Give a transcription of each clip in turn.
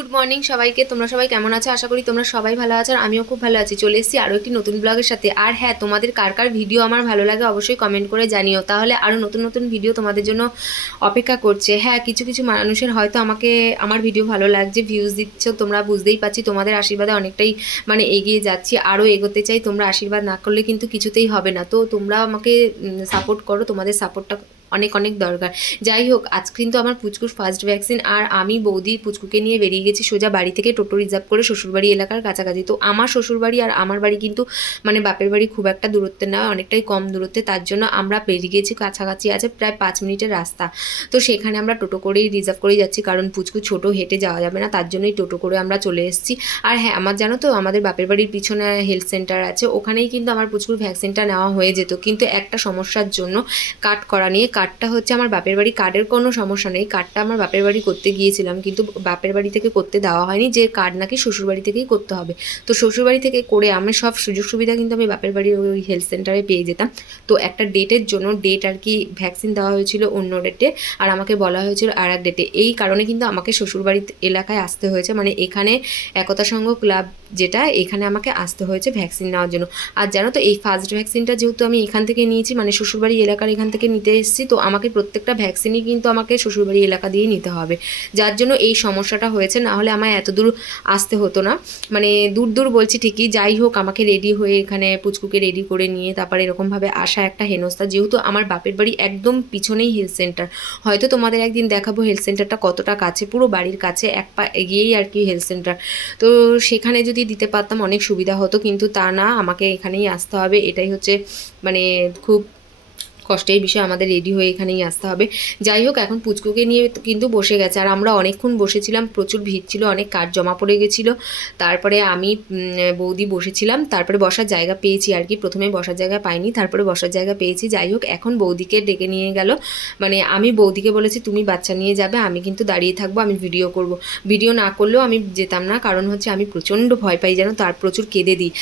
Good morning সবাইকে। তোমরা সবাই কেমন আছো? আশা করি তোমরা সবাই ভালো আছো, আর আমিও খুব ভালো আছি। চলে এসেছি আরও একটি নতুন ব্লগের সাথে। আর হ্যাঁ, তোমাদের কার কার ভিডিও আমার ভালো লাগে অবশ্যই কমেন্ট করে জানিও, তাহলে আরও নতুন নতুন ভিডিও তোমাদের জন্য অপেক্ষা করছে। হ্যাঁ, কিছু কিছু মানুষের হয়তো আমার ভিডিও ভালো লাগছে, ভিউজ দিচ্ছ, তোমরা বুঝতেই পারছি। তোমাদের আশীর্বাদে অনেকটাই এগিয়ে যাচ্ছি, আরও এগোতে চাই। তোমরা আশীর্বাদ না করলে কিন্তু কিছুতেই হবে না। তো তোমরা আমাকে সাপোর্ট করো, তোমাদের সাপোর্টটা অনেক অনেক দরকার। যাই হোক, আজ কিন্তু আমার পুচকুর ফার্স্ট ভ্যাকসিন, আর আমি বৌদি পুচকুকে নিয়ে বেরিয়ে গেছি সোজা বাড়ি থেকে, টোটো রিজার্ভ করে শ্বশুরবাড়ি এলাকার কাছাকাছি। তো আমার শ্বশুরবাড়ি আর আমার বাড়ি কিন্তু বাপের বাড়ি খুব একটা দূরত্বে নয়, অনেকটাই কম দূরত্বে। তার জন্য আমরা বেরিয়ে গেছি, কাছাকাছি আছে প্রায় 5 মিনিটের রাস্তা। তো সেখানে আমরা টোটো করেই রিজার্ভ করেই যাচ্ছি, কারণ পুচকু ছোটো, হেঁটে যাওয়া যাবে না, তার জন্যই টোটো করে আমরা চলে এসেছি। আর হ্যাঁ, আমার জানো তো, আমাদের বাপের বাড়ির পিছনে হেলথ সেন্টার আছে, ওখানেই কিন্তু আমার পুচকুর ভ্যাকসিনটা নেওয়া হয়ে যেত, কিন্তু একটা সমস্যার জন্য কার্ড করা নিয়ে। কার্ডটা হচ্ছে আমার বাপের বাড়ি, কার্ডের কোনো সমস্যা নেই, কার্ডটা আমার বাপের বাড়ি করতে গিয়েছিলাম, কিন্তু বাপের বাড়ি থেকে করতে দেওয়া হয়নি, যে কার্ড নাকি শ্বশুরবাড়ি থেকেই করতে হবে। তো শ্বশুরবাড়ি থেকে করে আমি সব সুযোগ সুবিধা কিন্তু আমি বাপের বাড়ির ওই হেলথ সেন্টারে পেয়ে যেতাম। তো একটা ডেটের জন্য, ডেট আর কি ভ্যাকসিন দেওয়া হয়েছিল অন্য ডেটে, আর আমাকে বলা হয়েছিল আর এক ডেটে। এই কারণে কিন্তু আমাকে শ্বশুরবাড়ি এলাকায় আসতে হয়েছে, এখানে একতা সংঘ ক্লাব যেটা, এখানে আমাকে আসতে হয়েছে ভ্যাকসিন নেওয়ার জন্য। আর জানো তো, এই ফার্স্ট ভ্যাকসিনটা যেহেতু আমি এখান থেকে নিয়েছি, শ্বশুরবাড়ি এলাকার এখান থেকে নিতে এসেছি, তো আমাকে প্রত্যেকটা ভ্যাকসিনই কিন্তু আমাকে শ্বশুরবাড়ি এলাকা দিয়েই নিতে হবে, যার জন্য এই সমস্যাটা হয়েছে। না হলে আমায় এত দূর আসতে হতো না। দূর দূর বলছি ঠিকই, যাই হোক, আমাকে রেডি হয়ে এখানে পুচকুকে রেডি করে নিয়ে তারপরে এরকমভাবে আসা একটা হেনস্থা, যেহেতু আমার বাপের বাড়ি একদম পিছনেই হেলথ সেন্টার। হয়তো তোমাদের একদিন দেখাবো হেলথ সেন্টারটা কতটা কাছে, পুরো বাড়ির কাছে, এক পা এগিয়েই আর কি হেলথ সেন্টার। তো সেখানে যদি দিতে পারতাম অনেক সুবিধা হতো, কিন্তু তা না, আমাকে এখানেই আসতে হবে। এটাই হচ্ছে খুব কষ্টের বিষয়, আমাদের রেডি হয়ে এখানেই আসতে হবে। যাই হোক, এখন পুচকুকে নিয়ে কিন্তু বসে গেছে, আর আমরা অনেকক্ষণ বসেছিলাম, প্রচুর ভিড় ছিল, অনেক কাজ জমা পড়ে গেছিলো। তারপরে আমি বৌদি বসেছিলাম, তারপরে বসার জায়গা পেয়েছি আর কি। প্রথমে বসার জায়গা পাইনি, তারপরে বসার জায়গা পেয়েছি। যাই হোক, এখন বৌদিকে ডেকে নিয়ে গেল, আমি বৌদিকে বলেছি তুমি বাচ্চা নিয়ে যাবে, আমি কিন্তু দাঁড়িয়ে থাকবো, আমি ভিডিও করব। ভিডিও না করলেও আমি যেতাম না, কারণ হচ্ছে আমি প্রচণ্ড ভয় পাই জানো, তার প্রচুর কেঁদে দিই।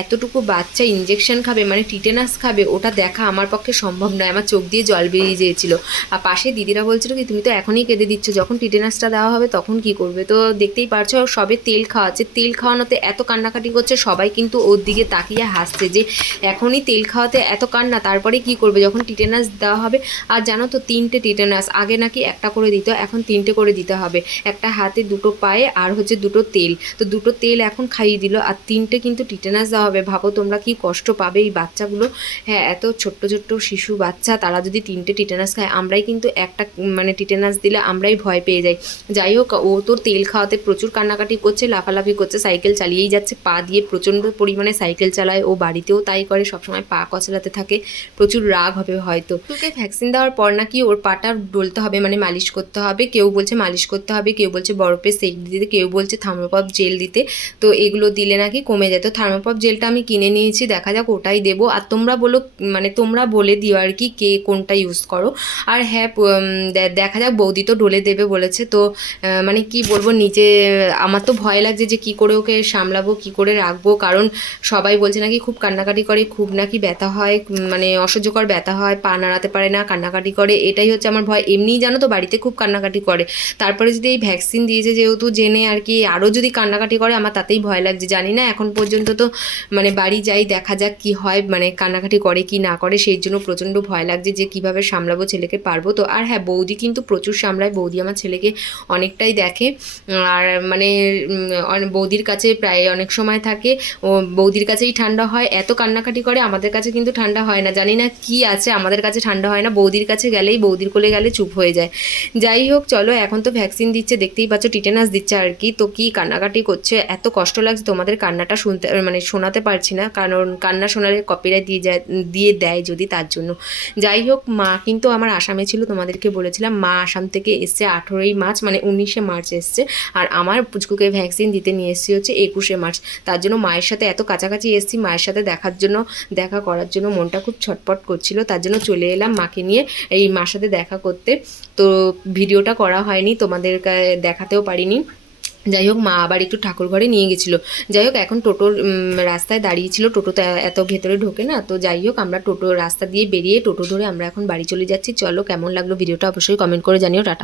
এতটুকু বাচ্চা ইঞ্জেকশন খাবে, টিটেনাস খাবে, ওটা দেখা আমার পক্ষে সম্ভব নয়। আমার চোখ দিয়ে জল বেরিয়ে গিয়েছিল। আর পাশে দিদিরা বলছিল কি, তুমি তো এখনই কেঁদে দিচ্ছ, যখন টিটেনাসটা দেওয়া হবে তখন কি করবে? তো দেখতেই পারছো, সবে তেল খাওয়াচ্ছে, তেল খাওয়ানোতে এত কান্নাকাটি করছে, সবাই কিন্তু ওর দিকে তাকিয়ে হাসছে যে এখনই তেল খাওয়াতে এত কান্না, তারপরে কি করবে যখন টিটেনাস দেওয়া হবে। আর জানো তো, 3টে টিটেনাস, আগে নাকি একটা করে দিত, এখন 3টে করে দিতে হবে, একটা হাতে, 2টো পায়ে, আর হচ্ছে 2টো তেল। তো 2টো তেল এখন খাইয়ে দিল, আর 3টে কিন্তু টিটেনাস দেওয়া হবে। ভাবো তোমরা কি কষ্ট পাবে এই বাচ্চাগুলো। হ্যাঁ, এত ছোট্ট ছোট্ট শিশু বাচ্চা, তারা যদি 3টে টিটেনাস খায়, আমরাই কিন্তু একটা টিটেনাস দিলে আমরাই ভয় পেয়ে যাই। যাই হোক, ও তো তেল খাওয়াতে প্রচুর কান্নাকাটি করছে, লাফালাফি করছে, সাইকেল চালিয়েই যাচ্ছে, পা দিয়ে প্রচণ্ড পরিমাণে সাইকেল চালায়। ও বাড়িতেও তাই করে, সবসময় পা কচলাতে থাকে, প্রচুর রাগ হবে হয়তো। তোকে ভ্যাকসিন দেওয়ার পর নাকি ওর পাটা ডলতে হবে, মালিশ করতে হবে। কেউ বলছে মালিশ করতে হবে, কেউ বলছে বরফে সেক দিতে, কেউ বলছে থার্মোপপ জেল দিতে। তো এগুলো দিলে নাকি কমে যায়। তো থার্মোপপ জেলটা আমি কিনে নিয়েছি, দেখা যাক ওটাই দেবো। আর তোমরা বলো, তোমরা বলে দিও আর কি, কে কোনটা ইউজ করো। আর হ্যাঁ, দেখা যাক, বৌদি তো ডলে দেবে বলেছে। তো কি বলবো, নিজে আমার তো ভয় লাগছে যে কি করে ওকে সামলাবো, কি করে রাখবো, কারণ সবাই বলছে নাকি খুব কান্নাকাটি করে, খুব নাকি ব্যথা হয়, অসহ্যকর ব্যথা হয়, পা নাড়াতে পারে না, কান্নাকাটি করে। এটাই হচ্ছে আমার ভয়। এমনিই জানো তো, বাড়িতে খুব কান্নাকাটি করে, তারপরে যদি এই ভ্যাকসিন দিয়েছে যেহেতু, জেনে আর কি আরও যদি কান্নাকাটি করে, আমার তাতেই ভয় লাগছে। জানি না, এখন পর্যন্ত তো বাড়ি যাই, দেখা যাক কি হয়, কান্নাকাটি করে কি না করে, সেই জন্য প্রচণ্ড ভয় লাগছে যে কীভাবে সামলাবো ছেলেকে, পারবো তো। আর হ্যাঁ, বৌদি কিন্তু প্রচুর সামলায়, বৌদি আমার ছেলেকে অনেকটাই দেখে। আর বৌদির কাছে প্রায় অনেক সময় থাকে, ও বৌদির কাছেই ঠান্ডা হয়, এত কান্নাকাটি করে। আমাদের কাছে কিন্তু ঠান্ডা হয় না, জানি না কি আছে, আমাদের কাছে ঠান্ডা হয় না, বৌদির কাছে গেলেই, বৌদির কোলে গেলে চুপ হয়ে যায়। যাই হোক, চলো, এখন তো ভ্যাকসিন দিচ্ছে, দেখতেই পাচ্ছ, টিটেনাস দিচ্ছে আর কি। তো কি কান্নাকাটি করছে, এত কষ্ট লাগছে, তোমাদের কান্নাটা শুনতে শোনাতে পারছি না, কারণ কান্না শোনালে কপিরাইট দিয়ে দেয় যদি, তার জন্য। যাই হোক, মা কিন্তু আমার আসামে ছিল, তোমাদেরকে বলেছিলাম, মা আসাম থেকে এসছে 18ই মার্চ, 19শে মার্চ এসছে। আর আমার পুচকুকে ভ্যাকসিন দিতে নিয়ে এসেছি হচ্ছে 21শে মার্চ। তার জন্য মায়ের সাথে এত কাছাকাছি এসেছি, মায়ের সাথে দেখা করার জন্য মনটা খুব ছটপট করছিল, তার জন্য চলে এলাম মাকে নিয়ে এই মার সাথে দেখা করতে। তো ভিডিওটা করা হয়নি, তোমাদের দেখাতেও পারিনি। যাই হোক, মা আবার একটু ঠাকুর ঘরে নিয়ে গেছিলো। যাই হোক, এখন টোটোর রাস্তায় দাঁড়িয়েছিল, টোটো তো এত ভেতরে ঢোকে না। তো যাই হোক, আমরা টোটো রাস্তা দিয়ে বেরিয়ে টোটো ধরে আমরা এখন বাড়ি চলে যাচ্ছি। চলো, কেমন লাগলো ভিডিওটা অবশ্যই কমেন্ট করে জানিও। টাটা।